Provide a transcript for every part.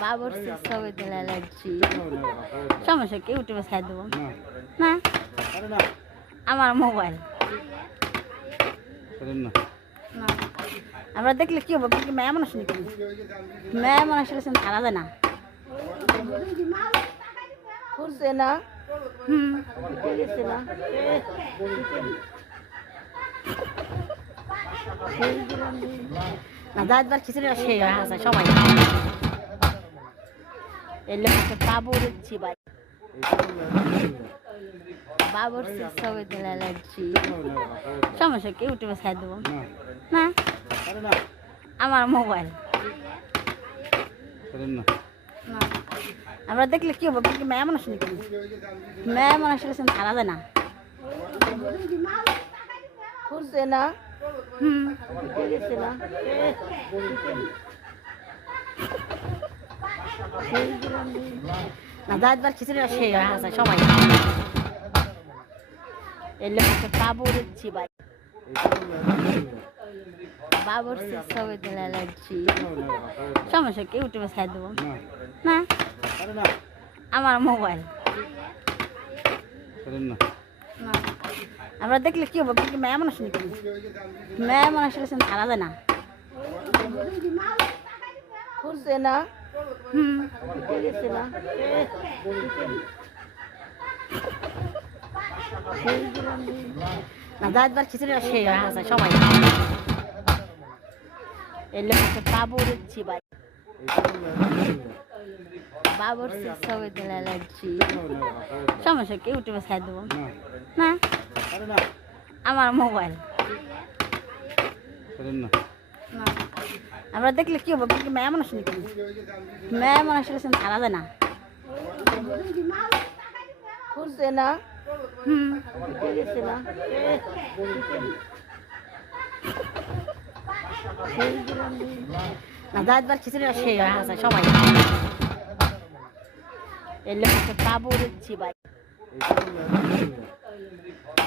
বাবরসি ছবি তুলে লাগছি সমস্যা কি ইউটিউবে ছাড় দেবো না আমার মোবাইল না আমরা দেখলে কি হবো কি মেয়ে মানুষ নাকি মেয়ে মানুষ ছাড়া যায় না ঘুরছে না গেছে না না দাঁতবার খিচুড়ি সেই আছে সবাই এলে বাবুর দিচ্ছি ভাই বাবুর ছবি তুলে লাগছি সমস্যা কি ইউটিউবে ছাড় দেবো না আমার মোবাইল না আমরা দেখলে কি হবো কি মেয়ে মানুষ নাকি মেয়ে মানুষ ছাড়া যায় না ঘুরছে না গেছে না না দাঁতবার খিচুড়ি সেই আছে সবাই এলে বাবুর দিচ্ছি ভাই বাবুর ছবি তুলে লাগছি সমস্যা কি ইউটিউবে ছাড় দেবো না আমার মোবাইল না আমরা দেখলে কি হবো কি মেয়ে মানুষ নাকি মেয়ে মানুষ ছাড়া যায় না ঘুরছে না গেছে না না দাঁতবার খিচুড়ি সেই আছে সবাই এলে বাবুর দিচ্ছি ভাই বাবুর ছবি তুলে লাগছি সমস্যা কি ইউটিউবে ছাড় দেবো না আমার মোবাইল না আমরা দেখলে কি হবো কি মেয়ে মানুষ নাকি মেয়ে মানুষ ছাড়া যায় না ঘুরছে না গেছে না না দাঁতবার খিচুড়ি সেই আছে সবাই এলে বাবুর দিচ্ছি ভাই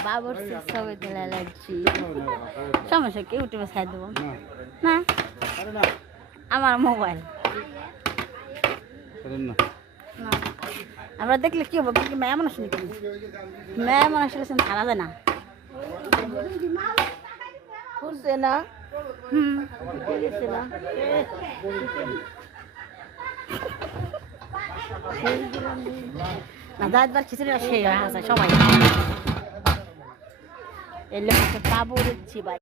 বাবুর ছবি তুলে লাগছি সমস্যা কি ইউটিউবে ছাড় দেবো না আমার মোবাইল না আমরা দেখলে কি হবো কি মেয়ে মানুষ নাকি মেয়ে মানুষ ছাড়া যায় না ঘুরছে না গেছে না না দাঁতবার খিচুড়ি সেই আছে সবাই এলে বাবুর দিচ্ছি ভাই